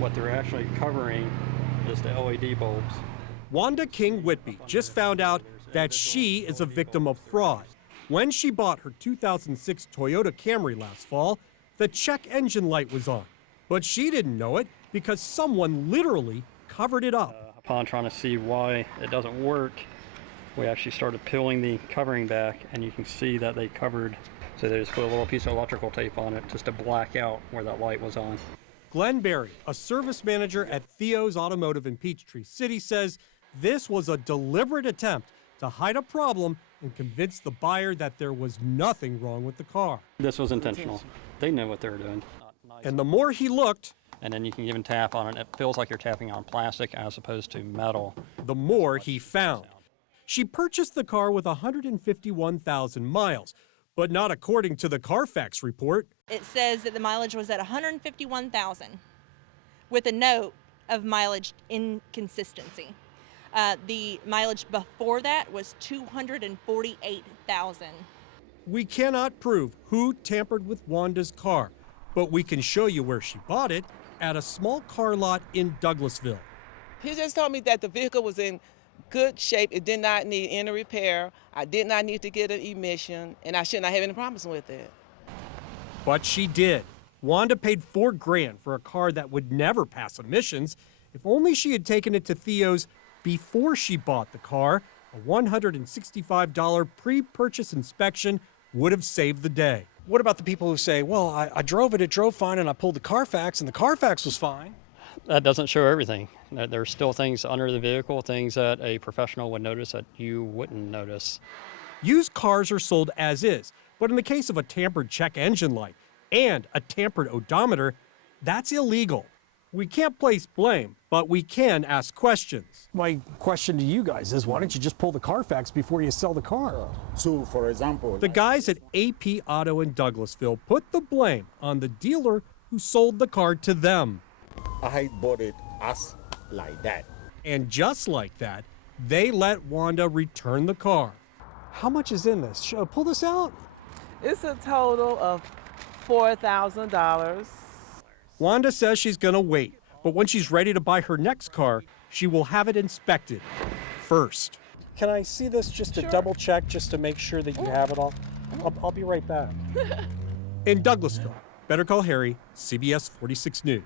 What they're actually covering is the LED bulbs. Wanda King Whitby just found out that she is a victim of fraud. When she bought her 2006 Toyota Camry last fall, the check engine light was on. But she didn't know it because someone literally covered it up. Upon trying to see why it doesn't work, we actually started peeling the covering back, and you can see that they covered, so they just put a little piece of electrical tape on it just to black out where that light was on. Glenn Berry, a service manager at Theo's Automotive in Peachtree City, says this was a deliberate attempt to hide a problem and convince the buyer that there was nothing wrong with the car. This was intentional. They knew what they were doing. And the more he looked, and then you can even tap on it. It feels like you're tapping on plastic as opposed to metal. the more he found. She purchased the car with 151,000 miles, but not according to the Carfax report. It says that the mileage was at 151,000 with a note of mileage inconsistency. The mileage before that was 248,000. We cannot prove who tampered with Wanda's car, but we can show you where she bought it at a small car lot in Douglasville. He just told me that the vehicle was in good shape. It did not need any repair. I did not need to get an emission, and I should not have any problems with it. But she did. Wanda paid $4,000 for a car that would never pass emissions. If only she had taken it to Theo's before she bought the car, a $165 pre-purchase inspection would have saved the day. What about the people who say, well, I drove it drove fine, and I pulled the Carfax, and the Carfax was fine? That doesn't show everything. There's still things under the vehicle, things that a professional would notice that you wouldn't notice. Used cars are sold as is, but in the case of a tampered check engine light and a tampered odometer, that's illegal. We can't place blame, but we can ask questions. My question to you guys is, why don't you just pull the Carfax before you sell the car? So, for example, The guys at AP Auto in Douglasville put the blame on the dealer who sold the car to them. I bought it as like that. And just like that, they let Wanda return the car. How much is in this? Pull this out. It's a total of $4,000. Wanda says she's going to wait, but when she's ready to buy her next car, she will have it inspected first. Can I see this just to double check, just to make sure that you have it all? I'll be right back. In Douglasville, Better Call Harry, CBS 46 News.